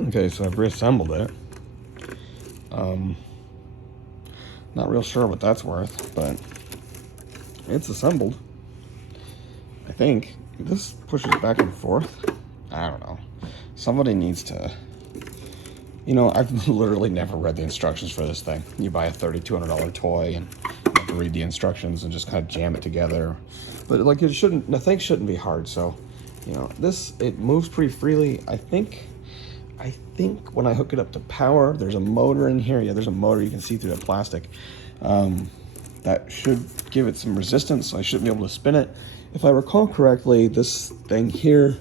Okay, so I've reassembled it. Not real sure what that's worth, but it's assembled. I think this pushes back and forth. I don't know. Somebody needs to, you know, I've literally never read the instructions for this thing. You buy a $3,200 toy and you have to read the instructions and just kind of jam it together. But like it shouldn't, the thing shouldn't be hard. So, you know, this, it moves pretty freely. I think when I hook it up to power, there's a motor in here. Yeah, there's a motor you can see through the plastic. That should give it some resistance, so I shouldn't be able to spin it. If I recall correctly, this thing here,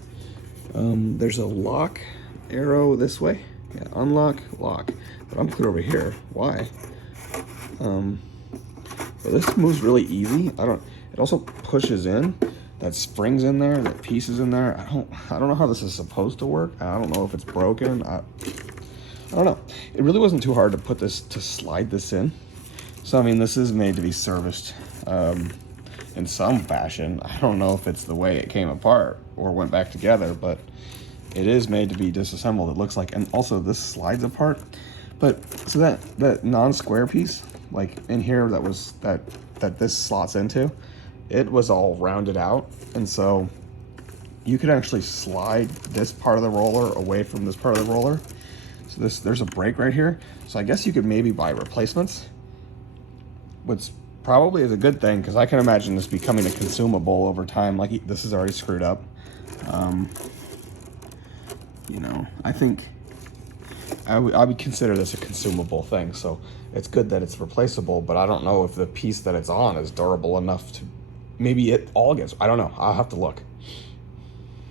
there's a lock arrow this way. Yeah, unlock, lock. But I'm clear over here. Why? But this moves really easy. It also pushes in. That spring's in there, that piece is in there. I don't know how this is supposed to work. I don't know if it's broken. I don't know. It really wasn't too hard to put this, to slide this in. So, I mean, this is made to be serviced in some fashion. I don't know if it's the way it came apart or went back together, but it is made to be disassembled, it looks like. And also, this slides apart. But, so that non-square piece, like in here, that this slots into, it was all rounded out, and so you could actually slide this part of the roller away from this part of the roller. So there's a break right here. So I guess you could maybe buy replacements, which probably is a good thing, because I can imagine this becoming a consumable over time. Like, this is already screwed up. You know, I think I would consider this a consumable thing. So it's good that it's replaceable, but I don't know if the piece that it's on is durable enough to, maybe it all gets, I don't know. I'll have to look.